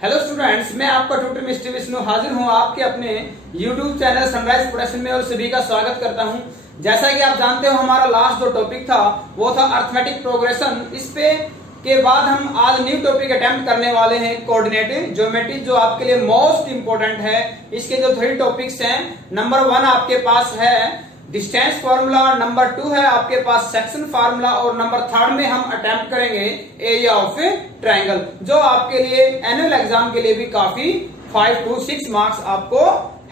Hello students, मैं आपका tutor mister Vishnu हाजिर हूं आपके अपने YouTube चैनल सनराइज प्रोडक्शन में और सभी का स्वागत करता हूं। जैसा कि आप जानते हो, हमारा लास्ट जो टॉपिक था वो था अर्थमेटिक प्रोग्रेशन। इस पे के बाद हम आज न्यू टॉपिक अटेम्प्ट करने वाले हैं कोऑर्डिनेट ज्योमेट्री, जो आपके लिए मोस्ट इंपोर्टेंट है। इसके जो 3 टॉपिक्स हैं, नंबर 1 आपके पास है डिस्टेंस फार्मूला, नंबर 2 है आपके पास सेक्शन फार्मूला और नंबर 3 में हम अटेम्प्ट करेंगे एरिया ऑफ ट्रायंगल, जो आपके लिए एनुअल एग्जाम के लिए भी काफी 5 to 6 मार्क्स आपको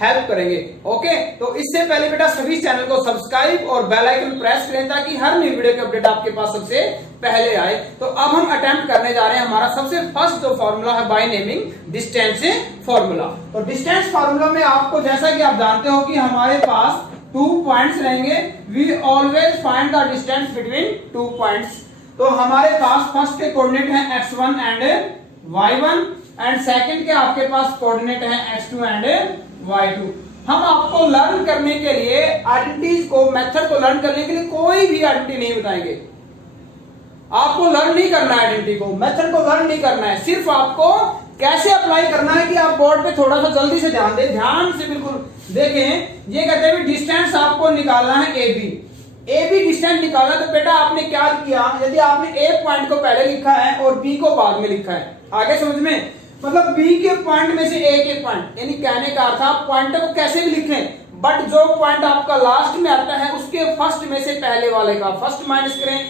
हेल्प करेंगे। ओके, तो इससे पहले बेटा सभी चैनल को सब्सक्राइब और बेल आइकन प्रेस करें ताकि हर नई वीडियो की अपडेट आपके पास सबसे पहले आए। तो अब हम अटेम्प्ट करने जा रहे हैं हमारा सबसे फर्स्ट जो फॉर्मूला है बाय नेमिंग डिस्टेंस फॉर्मूला। तो डिस्टेंस फॉर्मूला में आपको, जैसा कि आप जानते हो कि हमारे पास 2 पॉइंट्स रहेंगे। We always find the distance between 2 points. तो हमारे पास फर्स्ट के कोऑर्डिनेट है x1 and y1 and second के आपके पास कोऑर्डिनेट है x2 एंड y2। हम आपको लर्न करने के लिए आइडेंटिटीज को, मेथड को लर्न करने के लिए कोई भी आइडेंटिटी नहीं बताएंगे। आपको लर्न नहीं करना है आइडेंटिटी को, मेथड को लर्न नहीं करना है, सिर्फ आपको कैसे अप्लाई करना है कि आप बोर्ड पे थोड़ा सा जल्दी से ध्यान दें, ध्यान से बिल्कुल देखें। ये कहते हैं डिस्टेंस आपको निकालना है AB डिस्टेंस निकालना। तो बेटा आपने क्या किया, यदि आपने A पॉइंट को पहले लिखा है और B को बाद में लिखा है, आगे समझ में, मतलब B के पॉइंट में से A के पॉइंट, यानी कहने का अर्थ आप पॉइंट को कैसे भी लिखें, बट जो पॉइंट आपका लास्ट में आता है उसके फर्स्ट में से पहले वाले का फर्स्ट माइनस करें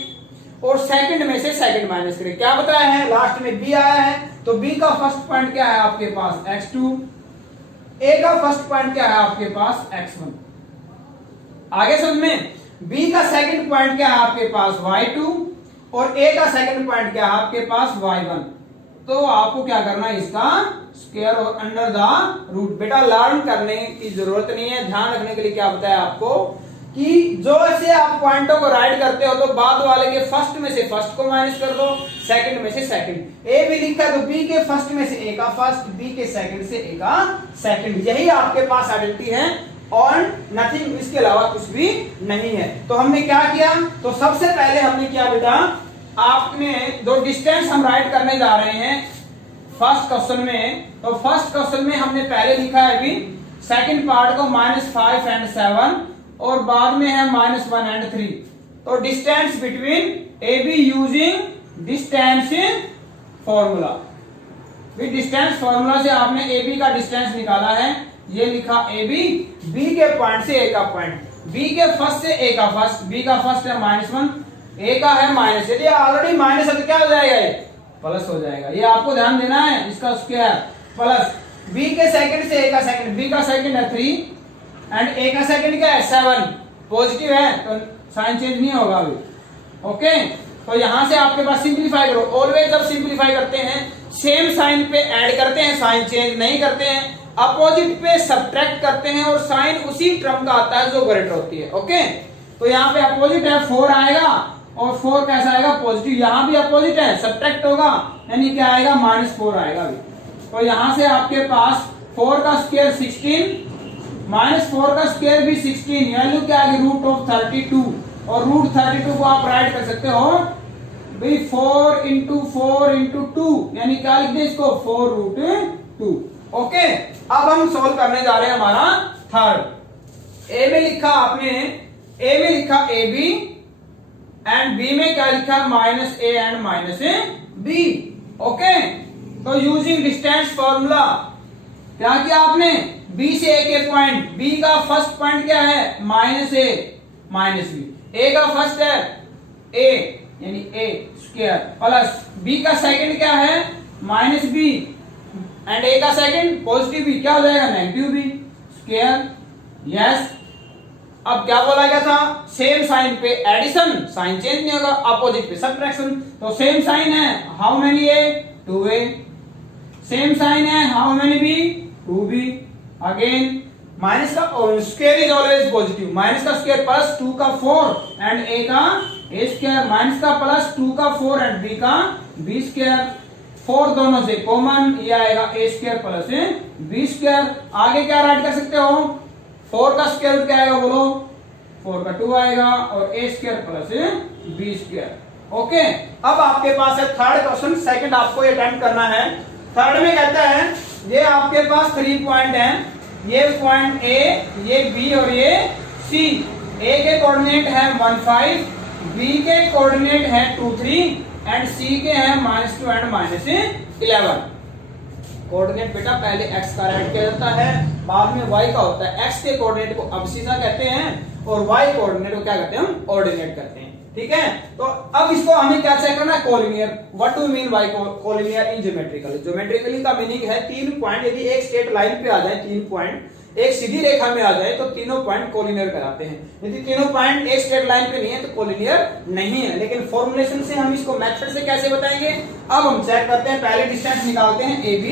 और सेकंड में से सेकंड माइनस करें। क्या बताया है, लास्ट में B आया है तो B का फर्स्ट पॉइंट क्या है आपके पास x2, A का फर्स्ट पॉइंट क्या है आपके पास x1। आगे समझ में, B का सेकंड पॉइंट क्या है आपके पास y2 और A का सेकंड पॉइंट क्या है आपके पास y1। तो आपको क्या करना है, इसका स्क्वायर और अंडर द रूट। बेटा लर्न करने की जरूरत नहीं है, ध्यान रखने के लिए क्या बताया आपको कि जो ऐसे आप पॉइंटों को राइट करते हो तो बाद वाले के फर्स्ट में से फर्स्ट को माइनस कर दो, सेकंड में से सेकंड। ए भी लिखा है तो बी के फर्स्ट में से ए का फर्स्ट, बी के सेकंड से ए का सेकंड। यही आपके पास आइडेंटिटी है और नथिंग, इसके अलावा कुछ भी नहीं है। तो हमने क्या किया, तो सबसे पहले हमने किया बेटा, आपने जो डिस्टेंस हम राइट करने जा रहे हैं फर्स्ट क्वेश्चन में, तो फर्स्ट क्वेश्चन में हमने पहले लिखा है अभी सेकंड पार्ट को -5 एंड 7 और बाद में है -1 एंड 3। तो distance between AB using distance formula. Distance formula से आपने AB का डिस्टेंस निकाला है, ये लिखा AB, B के पॉइंट से A का पॉइंट, B के फर्स्ट से A का फर्स्ट, B का फर्स्ट है -1, A का है माइनस, यदि ऑलरेडी माइनस है तो क्या हो जाएगा, ये प्लस हो जाएगा। ये आपको ध्यान देना है, इसका स्क्वायर प्लस B के सेकंड से A का सेकंड, B का सेकंड है 3 एंड A का सेकंड क्या है 7, पॉजिटिव है तो साइन चेंज नहीं होगा अभी। ओके, तो यहां से आपके पास सिंप्लीफाई करो। ऑलवेज जब सिंप्लीफाई करते हैं सेम साइन पे ऐड करते हैं, साइन चेंज नहीं करते हैं, अपोजिट पे सब्ट्रैक्ट करते हैं और साइन उसी टर्म का आता है जो ग्रेटर होती है। ओके, तो यहाँ पे अपोजिट है 4 आएगा और 4 कैसा आएगा, पॉजिटिव। यहाँ भी अपोजिट है, सब्ट्रैक्ट होगा यानी क्या आएगा, -4 आएगा अभी। तो यहां से आपके पास 4 का स्क्वायर 16, -4 का स्क्वायर भी 16, वैल्यू क्या आएगी √32 और √32 को आप राइट कर सकते हो भाई 4 × 4 × 2, यानी क्या लिख दे इसको 4√2। ओके, अब हम सोल्व करने जा रहे हैं हमारा थर्ड। ए में लिखा आपने, ए में लिखा AB एंड बी में क्या लिखा -A एंड -B। ओके, तो यूजिंग डिस्टेंस फॉर्मूला क्या किया आपने, B से A के पॉइंट, B का फर्स्ट पॉइंट क्या है -A -B, A का फर्स्ट है A यानी A स्क्वायर प्लस B का सेकंड क्या है -B एंड A का सेकंड पॉजिटिव B, क्या हो जाएगा -B स्क्वायर। यस, अब क्या बोला गया था, सेम साइन पे एडिशन, साइन चेंज नहीं होगा, अपोजिट पे सब्ट्रैक्शन। तो सेम साइन है, how many A 2A, same sign है, how many B 2B। Again minus का square is always positive, minus का स्क्वायर +2 का 4 एंड A का A स्क्वायर, माइनस का +2 का 4 एंड B का B स्क्वायर। 4 दोनों से कॉमन, ये आएगा A स्क्वायर + B स्क्वायर। आगे क्या राइट कर सकते हो, 4 का स्क्वायर रूट क्या आएगा बोलो, 4 का 2 आएगा और A square + B square. Okay, अब आपके पास है थर्ड क्वेश्चन, सेकंड आपको अटेम्प्ट करना है। थर्ड में कहता है ये आपके पास 3 पॉइंट हैं, ये पॉइंट ए, ये बी और ये सी। ए के कोऑर्डिनेट है 1 5, बी के कोऑर्डिनेट है 2 3 एंड सी के हैं -2 एंड -11। कोऑर्डिनेट बेटा पहले x का ऐड किया जाता है, बाद में y का होता है। x के कोऑर्डिनेट को अब्सिसा कहते हैं और y कोऑर्डिनेट को क्या कहते हैं, हम ऑर्डिनेट करते हैं। ठीक है, तो अब इसको हमें क्या चेक करना है, collinear. What do mean by collinear in geometrically? Geometrically का मीनिंग है 3 पॉइंट यदि एक स्ट्रेट लाइन पे आ जाए, 3 पॉइंट एक सीधी रेखा में आ जाए तो तीनों पॉइंट कोलिनियर कहलाते हैं। यदि तीनों पॉइंट एक स्ट्रेट लाइन पे नहीं है तो कोलिनियर नहीं है। लेकिन फॉर्मुलेशन से हम इसको मेथड से कैसे बताएंगे, अब हम चेक करते हैं। पहले डिस्टेंस निकालते हैं AB।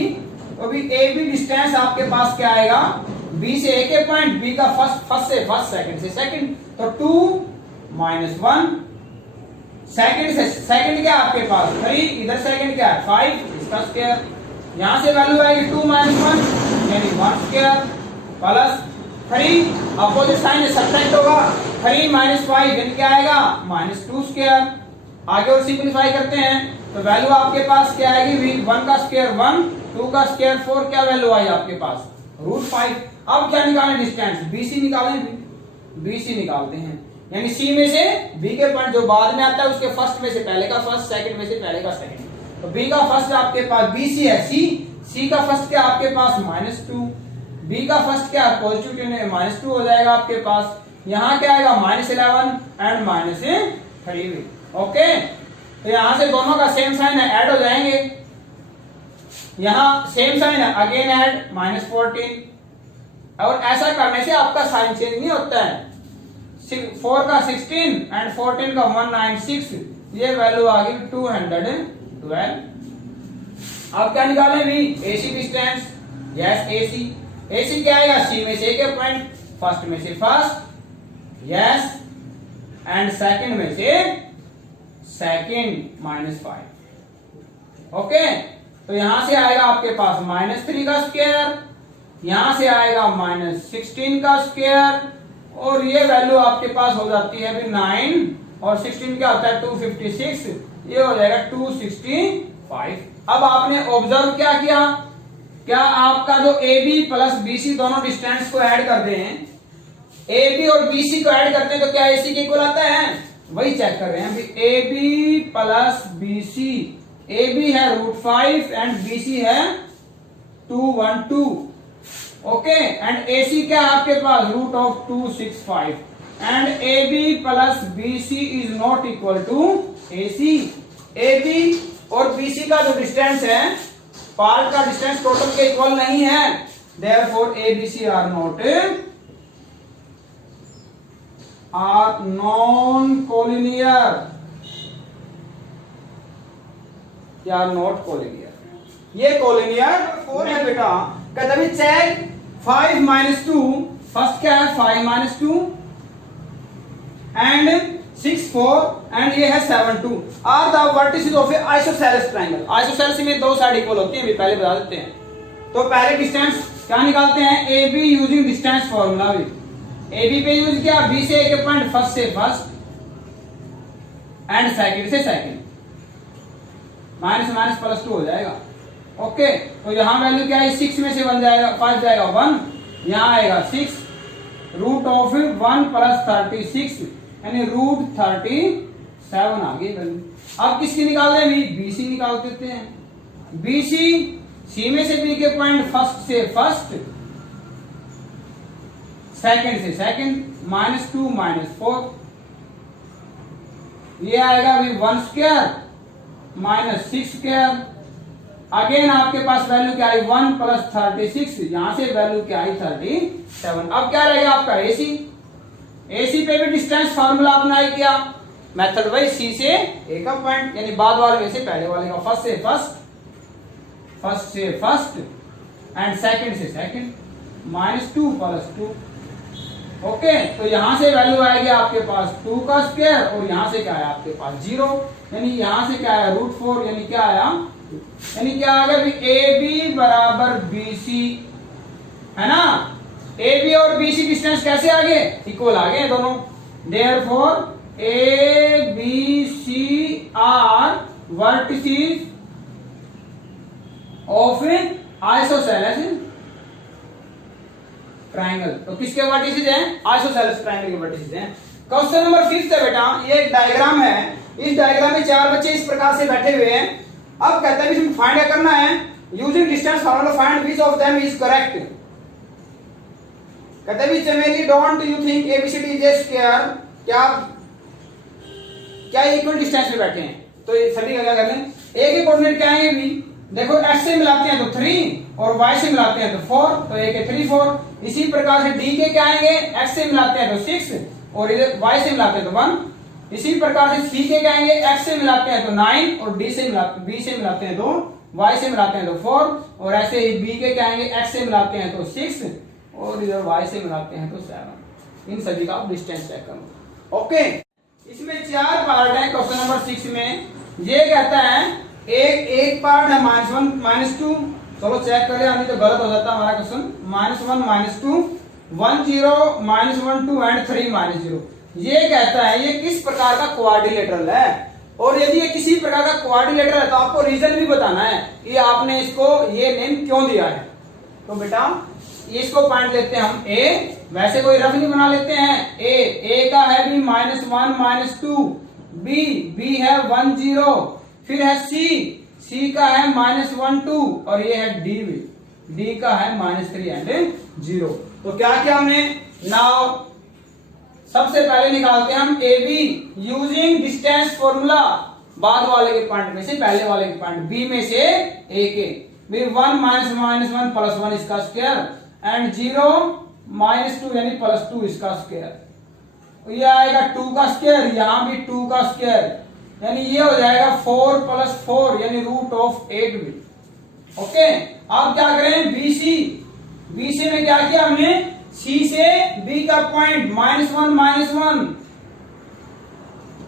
अभी AB डिस्टेंस आपके पास क्या आएगा, B से A के पॉइंट, B का फर्स्ट से फर्स्ट, सेकंड से सेकंड, तो 2 -1, सेकंड से सेकंड क्या आपके पास 3, इधर सेकंड क्या है 5, इसका स्क्वायर। यहां से वैल्यू आएगी 2 - 1 यानी 1 स्क्वायर प्लस 3, अपोजिट साइन है सब्ट्रैक्ट होगा, 3 - 5 यानी क्या आएगा -2 स्क्वायर। आगे और सिंपलीफाई करते हैं तो वैल्यू आपके पास क्या आएगी, 1 का स्क्वायर 1, 2 का स्क्वायर 4, क्या वैल्यू आई आपके पास √5। अब क्या निकालें, डिस्टेंस BC निकालें, BC निकालते हैं यानी C में से B के पॉइंट जो बाद में आता है उसके फर्स्ट में से पहले का फर्स्ट, सेकंड में से पहले का सेकंड। तो B का फर्स्ट आपके पास BC है C का फर्स्ट क्या आपके पास -2, B का फर्स्ट क्या पॉजिटिव -2 हो जाएगा आपके पास। यहाँ क्या आएगा -11 एंड -3। ओके, तो यहां से दोनों का सेम साइन है, ऐड हो जाएंगे। यहाँ सेम साइन है, अगेन ऐड -14। और ऐसा करने से आपका साइन चेंज नहीं होता है। 4 का 16 एंड 14 का 196, ये वैल्यू आ गई 212। अब क्या निकालें भी, AC डिस्टेंस, यस AC क्या आएगा, C में से के पॉइंट, फर्स्ट में से फर्स्ट, यस, एंड सेकंड में से सेकंड -5। ओके, तो यहां से आएगा आपके पास -3 का स्क्वायर, यहां से आएगा -16 का स्क्वायर, और ये वैल्यू आपके पास हो जाती है अभी 9 और 16 क्या होता है 256, ये हो जाएगा 265। अब आपने ऑब्जर्व क्या किया, क्या आपका जो AB प्लस BC दोनों डिस्टेंस को ऐड कर रहे हैं, AB और BC को ऐड करते हैं तो क्या AC के इक्वल आता है, वही चेक कर रहे हैं अभी। AB प्लस BC, AB है √5 एंड BC है 212। ओके, एंड AC क्या है आपके पास √265 and AB plus BC is not equal to AC। AB और BC का जो डिस्टेंस है, पार्ट का डिस्टेंस टोटल के इक्वल नहीं है, therefore ABC are non collinear, या नॉट कोलिनियर। ये कोलिनियर 4 है बेटा। कहता है चेक 5 - 2, फर्स्ट क्या है 5 - 2 एंड 6 4 एंड ये है 7 2 are the vertices of a isosceles triangle. Isosceles में दो साइड इक्वल होती हैं, अभी पहले बता देते हैं। तो पहले डिस्टेंस क्या निकालते हैं, AB using distance formula. AB पे यूज किया, B से A के पॉइंट, फर्स्ट से फर्स्ट एंड सेकंड से सेकंड, -+ हो जाएगा। ओके, तो यहां वैल्यू क्या है, 6 में से 1 जाएगा, 5 जाएगा 1, यहां आएगा 6, √1 + 36 यानी √37 आ गई वैल्यू। अब किसकी निकाल रहे हैं, BC निकाल देते हैं। BC C में से B के पॉइंट, फर्स्ट से फर्स्ट, सेकंड से सेकंड, -2 -4, ये आएगा भी 1 स्क्वायर -6 स्क्वायर। अगेन आपके पास वैल्यू क्या आई 1 + 36, यहां से वैल्यू क्या आई 37। अब क्या रहेगा आपका AC पे भी डिस्टेंस फार्मूला अप्लाई किया, मेथड वही, C से A का पॉइंट यानी बाद वाले में से पहले वाले का, फर्स्ट से फर्स्ट एंड सेकंड से सेकंड, -2 + 2। ओके, तो यहां से वैल्यू आएगी आपके पास 2 का स्क्वायर और यहां से क्या है आपके पास 0, यानी यहां से क्या है √4 यानी क्या आया, यानी क्या आ गया, AB बराबर BC है ना। AB और BC डिस्टेंस कैसे आ गए, इक्वल आ गए दोनों। Therefore ABC are vertices of isosceles triangle. तो किसके वर्टिसेस हैं? आइसोसेलेस ट्रायंगल के वर्टिसेस हैं। क्वेश्चन नंबर 5 है बेटा, ये एक डायग्राम है। इस डायग्राम में 4 बच्चे इस प्रकार से बैठे हुए हैं। अब कहते हैं इसमें फाइंड करना है using distance formula find which of them is correct. कहते हैं Chameli don't you think ABCD is a square, क्या इक्वल डिस्टेंस में बैठे हैं? तो ये सभी क्या कर लें, ए के कोऑर्डिनेट क्या आएंगे बी, देखो x से मिलाते हैं तो 3 और y से मिलाते हैं तो 4, तो a के 3 4। इसी प्रकार से d के क्या आएंगे, x से मिलाते हैं तो 6 और इधर y से मिलाते हैं तो 1। इसी प्रकार से c के क्या आएंगे, x से मिलाते हैं तो 9 और b से मिलाते हैं तो y से मिलाते हैं तो 4 और ऐसे ही b के क्या आएंगे, x से मिलाते हैं तो 6 और इधर y से मिलाते हैं तो 7। इन सभी का आप डिस्टेंस चेक करो। ओके, इसमें 4 पार्ट है क्वेश्चन नंबर 6 में। ये कहता है एक पार्ट है -1 -2, चलो चेक करें, नहीं तो गलत हो जाता हमारा क्वेश्चन। -1 -2 1 0 -1 2 एंड 3 -0। ये कहता है ये किस प्रकार का क्वाड्रिलेटरल है, और यदि ये किसी प्रकार का क्वाड्रिलेटरल है तो आपको रीजन भी बताना है कि आपने इसको ये नेम क्यों दिया है। तो बेटा इसको पॉइंट लेते हैं हम ए, वैसे कोई रफ नहीं बना लेते हैं। ए का है भी -1 -2, बी है 1 0, फिर है सी का है -1 2 और ये है डी का है -3 एंड 0। तो क्या किया हमने, नाउ सबसे पहले निकालते हैं हम A be using distance formula. बाद वाले के पॉइंट में से पहले वाले के पॉइंट बी में से ए के भी 1 -1 +1 इसका स्क्वायर एंड 0 -2 यानी +2 इसका स्क्वायर। ये आएगा 2 का स्क्वायर, यहां भी 2 का स्क्वायर, यानी ये हो जाएगा 4 + 4 यानी √8 भी। ओके, अब क्या करें, बीसी में क्या किया हमने, सी से बी का पॉइंट -1 -1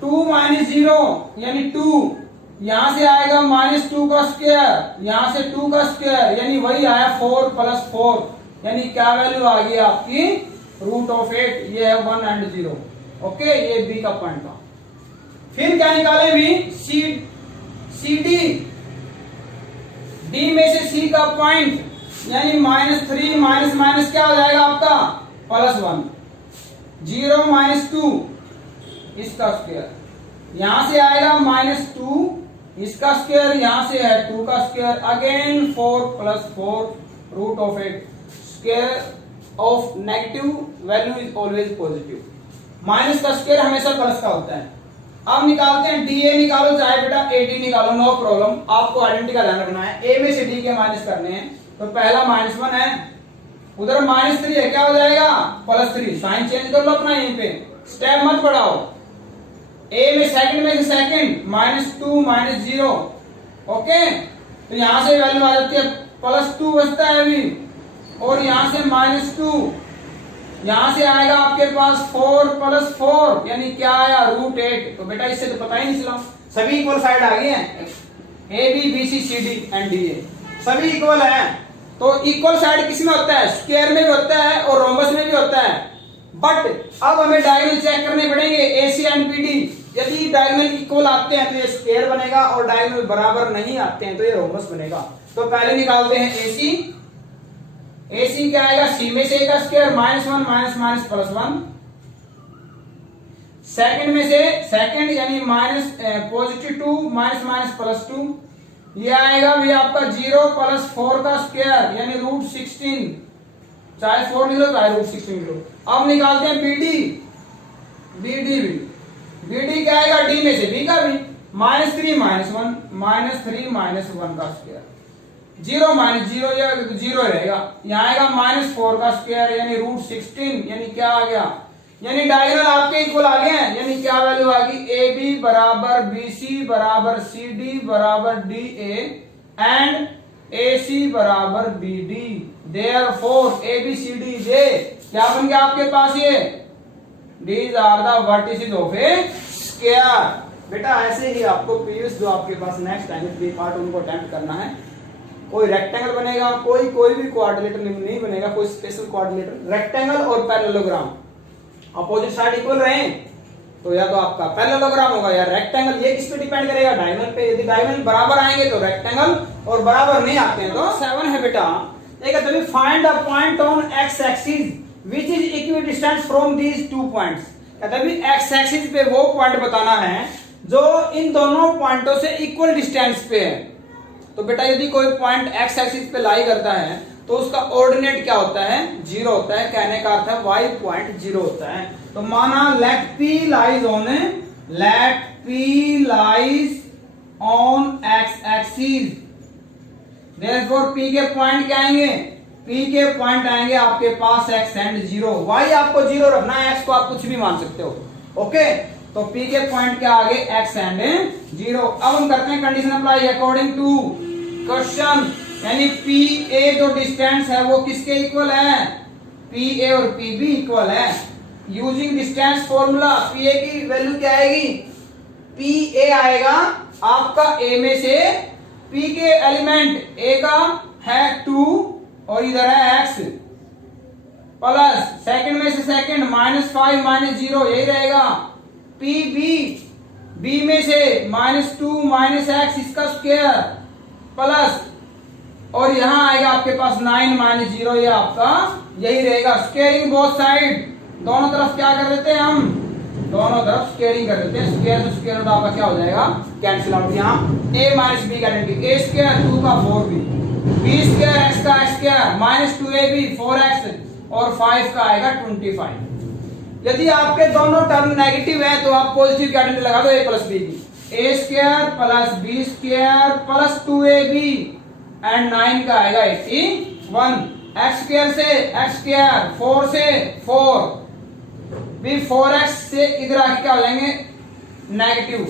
2 -0 यानी 2, यहां से आएगा -2 का स्क्वायर, यहां से 2 का स्क्वायर यानी वही आया 4 + 4 यानी क्या वैल्यू आ गई आपकी √8। ये है 1 एंड 0। ओके, ये बी का पॉइंट था। फिर क्या निकाले भी, सी डी में से सी का पॉइंट यानी -3 माइनस क्या हो जाएगा आपका +1, 0 -2 इसका स्क्वायर, यहां से आएगा -2 इसका स्क्वायर, यहां से है 2 का square, again 4 + 4 √8। Square of negative value is always positive. Minus का स्क्वायर हमेशा प्लस का होता है। अब निकालते हैं डी ए, निकालो चाहे बेटा ए डी निकालो, नो प्रॉब्लम। आपको आइडेंटिटी का ध्यान रखना है, ए में से डी के माइनस करने हैं। तो पहला -1 है, उधर -3 है, क्या हो जाएगा +3। साइन चेंज कर लो अपना, यहीं पे स्टेप मत बढ़ाओ। ए में सेकंड -2 -0। ओके, तो यहां से वैल्यू आ जाती है +2 बचता है अभी, और यहां से -2, यहां से आएगा आपके पास 4 + 4 यानी क्या आया √8। तो बेटा इससे तो पता ही नहीं चला, सभी इक्वल साइड आ गए हैं, A B B C C D and D A सभी इक्वल है। तो इक्वल साइड किस में होता है, स्क्वायर में भी होता है और रोम्बस में भी होता है। बट अब हमें डायगोनल चेक करने पड़ेंगे, ए सी एंड बी डी। यदि डायगोनल इक्वल आते हैं तो ये स्क्वायर बनेगा, और डायगोनल बराबर नहीं आते हैं तो ये रोम्बस बनेगा। तो पहले निकालते हैं ए सी क्या आएगा, सी में से ए का स्क्वायर -1 +1। सेकंड में से सेकंड यानी -2 +2, ये आएगा भी आपका 0 + 4 का स्क्वायर यानी √16, चाहे 4 लिख लो चाहे √16 लिख लो। अब निकालते हैं बीडी क्या आएगा, डी में से बी का भी -3 -1 का स्क्वायर, 0 -0 या 0 रहेगा, यहाँ आएगा -4 का स्क्वायर यानी √16 यानी क्या आ गया, यानी डायगोनल आपके इक्वल आ गए हैं। यानी क्या वैल्यू आ गई, ए बी बराबर बी सी बराबर सी डी बराबर D A and A C बराबर B D. Therefore A B C D जे क्या बन गया आपके पास, ये these are the vertices of a square. बेटा ऐसे ही आपको पीयूष जो आपके पास नेक्स्ट टाइम 3 पार्ट उनको अटेम्प्ट करना है। कोई रेक्टेंगल बनेगा, कोई भी क्वाड्रिलेटर नहीं बनेगा, कोई स्पेशल क्वाड्रिलेटर, रेक्टेंगल और पैरेललोग्राम अपोजिट साइड इक्वल रहे तो या तो आपका पैरेललोग्राम होगा या रेक्टेंगल। ये किस पे डिपेंड करेगा? डायगोनल पे। यदि डायगोनल बराबर आएंगे तो रेक्टेंगल, और बराबर नहीं आते हैं तो 7 है बेटा। एक है find a point on x axis which is equidistant from these two points. कहता है एक्स एक्सिस पे वो पॉइंट बताना है जो इन दोनों पॉइंटों से इक्वल डिस्टेंस पे है। तो बेटा यदि कोई पॉइंट एक्स एक्सिस पे लाई करता है तो उसका ऑर्डिनेट क्या होता है? 0 होता है। कहने का अर्थ है y पॉइंट 0 होता है। तो माना let p lies on x axis, therefore p के पॉइंट क्या आएंगे? p के पॉइंट आएंगे आपके पास x एंड 0। y आपको 0 रखना है, x को आप कुछ भी मान सकते हो। ओके, तो p के पॉइंट क्या आगे? x and 0। अब हम करते हैं condition apply according to question, यानी पी ए जो डिस्टेंस है वो किसके इक्वल है? पी ए और पी बी इक्वल है। Using distance formula P A की वैल्यू क्या आएगी? पी ए आएगा आपका ए में से पी के एलिमेंट ए का है 2 और इधर है x प्लस सेकंड में से सेकंड -5 -0 यही रहेगा। पी बी बी में से -2 -x इसका स्क्वायर प्लस, और यहां आएगा आपके पास 9 -0, ये आपका यही रहेगा। स्क्वायरिंग बोथ साइड, दोनों तरफ क्या कर देते हैं हम? दोनों तरफ स्क्वायरिंग कर देते हैं। स्क्वायर से स्क्वायर रूट आपका क्या हो जाएगा? Cancel out. यहाँ a माइनस बी का आइडेंटिटी, a स्क्वायर 2 का 4b, b स्क्वायर x का स्क्वायर -2ab 4x और 5 का आएगा 25। यदि आपके दोनों टर्म नेगेटिव है तो आप पॉजिटिव की आइडेंटिटी लगा दो a प्लस b की। a square plus b square plus 2ab and 9 का आएगा 81। x स्क्वायर से x स्क्वायर, 4 से 4 भी 4x से इधर आके क्या हो जाएंगे? नेगेटिव।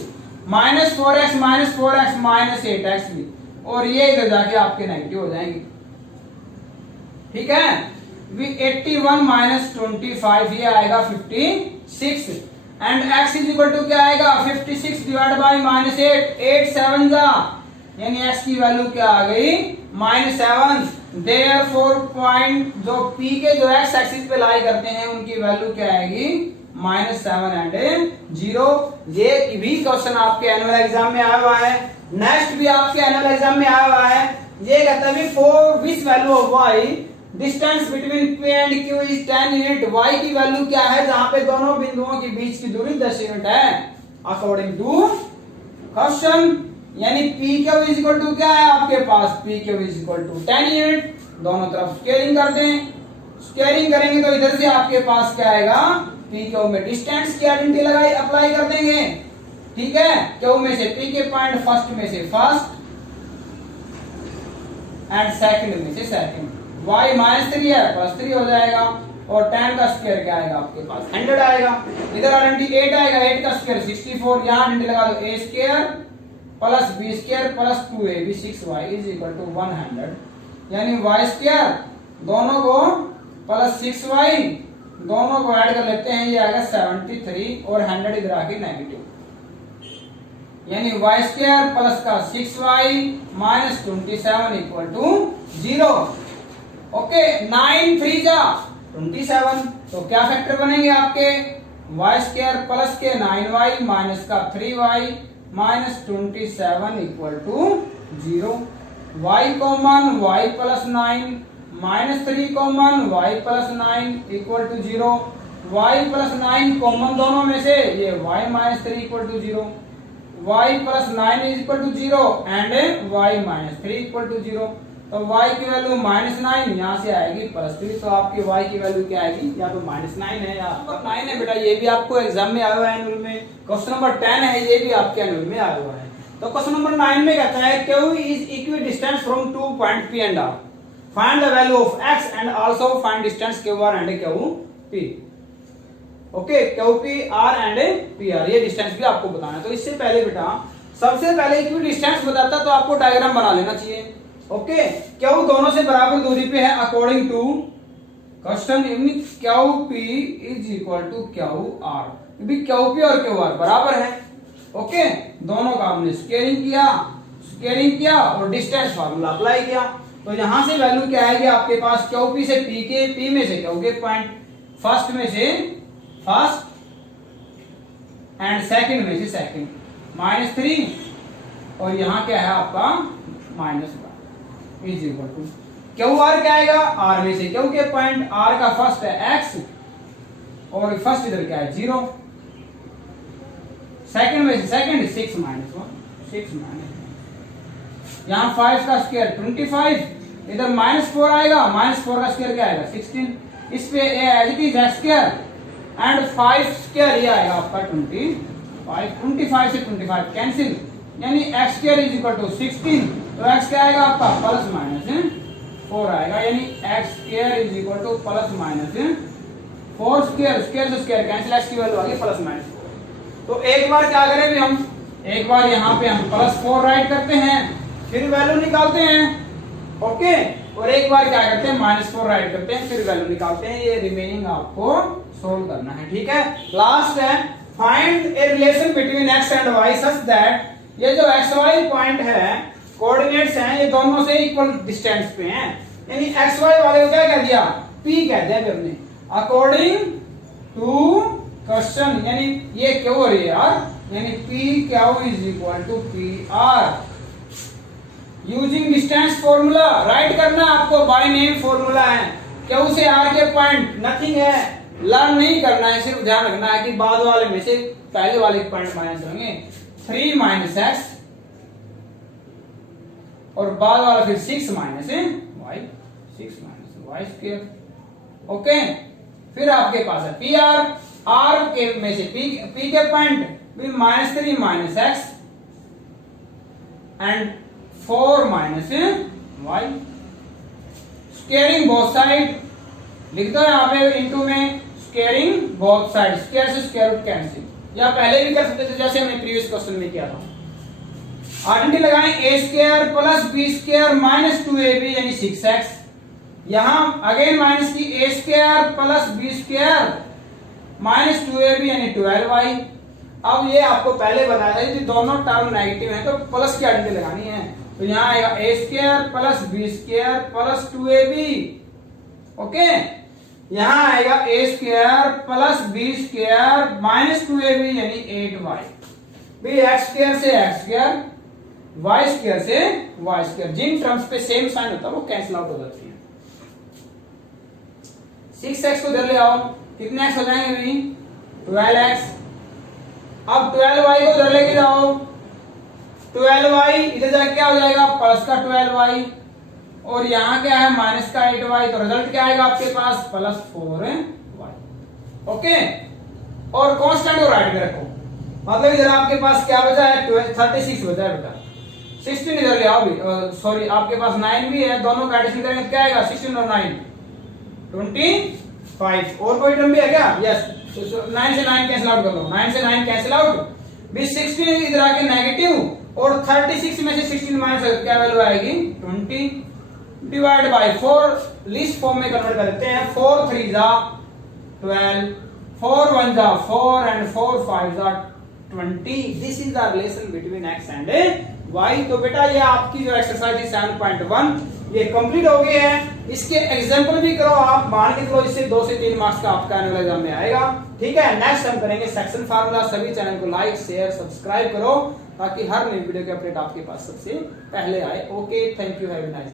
-4x -8x भी, और ये इधर जाके आपके नेगेटिव हो जाएंगे। ठीक है, 81 -25 ये आएगा 56 and x is equal to क्या आएगा? 56 डिवाइड बाई -8, 8 7 जा, यानी x की वैल्यू क्या आ गई? -7। देयरफॉर पॉइंट जो p के जो x एक्सिस पे लाई करते हैं उनकी वैल्यू क्या आएगी? -7 एंड 0। ये भी क्वेश्चन आपके एनुअल एग्जाम में आया हुआ है। नेक्स्ट भी आपके एनुअल एग्जाम में आया हुआ है। ये कहता है for which value of y distance between p and q is 10 unit. y की वैल्यू क्या है जहां पे दोनों बिंदुओं के बीच की दूरी 10 यूनिट है अकॉर्डिंग टू क्वेश्चन। यानी P Q is equal to क्या है आपके पास? P Q is equal to 10 unit. दोनों तरफ स्क्वायरिंग कर दें, स्क्वायरिंग करेंगे तो इधर से आपके पास क्या आएगा? पी क्यू में डिस्टेंस की आइडेंटिटी लगाई अप्लाई कर देंगे। ठीक है, क्यू में से पी के पॉइंट फर्स्ट में से फर्स्ट एंड सेकंड में से सेकंड। y -3 है, +3 हो जाएगा, और 10 का स्क्वायर क्या आएगा आपके पास? 100 आएगा। इधर आइडेंटिटी 8 आएगा, 8 का स्क्वायर 64, यहां आइडेंटिटी लगा दो a square plus b square plus 2ab 6y is equal to 100, यानी y स्क्वायर दोनों को प्लस 6y दोनों को ऐड कर लेते हैं, ये आएगा 73 और 100 इधर आके नेगेटिव, यानी y स्क्वायर प्लस का 6y minus 27 equal to 0। Okay, 9 3 जा 27, तो क्या फैक्टर बनेंगे आपके? y स्क्वायर प्लस के 9y माइनस का 3y minus 27 equal to 0। y common y plus 9 minus 3 common y plus 9 equal to 0। y plus 9 common दोनों में से, ये y minus 3 equal to 0। y plus 9 is equal to 0 and y minus 3 equal to 0। तो y की value -9 यहाँ से आएगी +3, तो आपकी y की वैल्यू क्या आएगी? या तो -9 है या 9 है बेटा। ये भी आपको एग्जाम में आया हुआ है एनुअल में। क्वेश्चन नंबर 10 है, ये भी आपके एनुअल में आया हुआ है। तो क्वेश्चन नंबर 9 में कहता है Q is equi distance from 2 point P and R, find the value of x and also find distance QR and QP। Okay, QP R and PR, ये डिस्टेंस भी आपको बताना है। तो इससे पहले बेटा सबसे पहले इक्वी डिस्टेंस बताता तो आपको डायग्राम बना लेना चाहिए। ओके, क्यू दोनों से बराबर दूरी पे है according to question, Q P is equal to Q R. Q P और क्यू आर बराबर है। ओके, दोनों का हमने स्केलिंग किया और डिस्टेंस फार्मूला अप्लाई किया। तो यहां से वैल्यू क्या आएगी आपके पास? क्यू पी से पी के, पी में से क्यू के पॉइंट, फर्स्ट में से फर्स्ट एंड सेकंड में से सेकंड -3 और यहाँ क्या है आपका -1 is equal to Q R क्या आएगा आर में से, क्योंकि पॉइंट आर का फर्स्ट है एक्स और फर्स्ट इधर क्या है 0, सेकंड में से सेकंड 6 -1 यहाँ 5 का स्क्वायर 25, इधर -4 आएगा, -4 का स्क्वायर क्या आएगा 16, इस पे as it is X square and 5 square ये आएगा आपका 25 से 25 कैंसिल, यानी X square is equal to 16, तो एक्स क्या आएगा आपका प्लस माइनस 4 आएगा, यानी X square is equal two plus minus 4 square, square से स्क्वायर कैंसिल, एक्स की वैल्यू आ गई प्लस माइनस 4। तो एक बार क्या करें भी हम, एक बार यहाँ पे हम +4 राइट करते हैं, फिर वैल्यू निकालते हैं, ओके, और एक बार क्या करते हैं -4 राइट करते हैं, फिर वैल्यू निकालते हैं। ये रिमेनिंग आपको सोल्व करना है, ठीक है। लास्ट है find a relation between x and y such that, ये जो x y पॉइंट है कोऑर्डिनेट्स हैं ये दोनों से इक्वल डिस्टेंस पे हैं, यानी x y वाले को क्या कह दिया p कह दिया हमने, अकॉर्डिंग टू क्वेश्चन, यानी ये क्यों हो रही है यार, यानी p Q is equal to P R using distance formula write करना आपको, बाय नेम फॉर्मूला है, क्यू से आर के पॉइंट नथिंग है, लर्न नहीं करना है, सिर्फ ध्यान रखना है कि बाद वाले में से पहले वाले पॉइंट माइनस होंगे, 3 - x और बाद वाला फिर 6 - y, 6 - y स्क्वायर, ओके। फिर आपके पास है पी आर, आर के में से पी के पॉइंट भी -3 - x and 4 - y, squaring both side लिख दो यहाँ पे इनटू में, स्क्वायरिंग बोथ साइड, स्क्वायर से स्क्वायर रूट कैंसिल, या पहले भी कर सकते थे जैसे हमने प्रीवियस क्वेश्चन में किया था। आइडेंटिटी लगाएं, a square plus b square -2ab यानी 6x, यहां अगेन माइनस की a square plus b square -2ab यानी 12y। अब ये आपको पहले बताया था कि दोनों टर्म नेगेटिव हैं तो प्लस की आइडेंटिटी लगानी है, तो यहाँ आएगा a square plus b square plus 2ab, okay. यहाँ आएगा a square plus b square -2ab यानी 8y, भी x स्क्वायर से x स्क्वायर, y स्क्वायर से y स्क्वायर, जिन टर्म्स पे सेम साइन होता है वो कैंसिल आउट हो जाती है। 6x को इधर ले आओ, कितने x हो जाएंगे भाई 12x, अब 12y को इधर लेके जाओ, 12y इधर जाके क्या हो जाएगा प्लस का 12y, और यहाँ क्या है माइनस का 8y, तो रिजल्ट क्या आएगा आपके पास +4y, ओके। और कांस्टेंट को राइट में रखो, मतलब इधर आपके पास क्या बचा है 36 बचा है बेटा, 16 इधर ले आओ भी, सॉरी आपके पास 9 भी है, दोनों का एडिशन करेंगे तो क्या आएगा 16 और 9 25, और कोई टर्म भी है क्या, यस, 9 से 9 कैंसिल आउट कर लो, 9 से 9 कैंसिल आउट, भी 16 इधर आके नेगेटिव, और 36 में से 16 माइनस क्या वैल्यू आएगी 20 डिवाइड बाय 4, लिस्ट फॉर्म में कन्वर्ट कर देते हैं, 4 3 जा 12, 4 1 जा 4 एंड 4 5 जा 20, this is the relation between x and y। तो बेटा ये आपकी जो एक्सरसाइज थी 7.1 ये कंप्लीट हो गई है, इसके एग्जांपल भी करो आप, मान के चलो इससे 2 से 3 मार्क्स का आपका एनुअल एग्जाम में आएगा, ठीक है। नेक्स्ट हम करेंगे सेक्शन फार्मूला, सभी चैनल को लाइक शेयर सब्सक्राइब करो ताकि हर नई वीडियो के अपडेट आपके पास सबसे पहले आए, okay, thank you, have a nice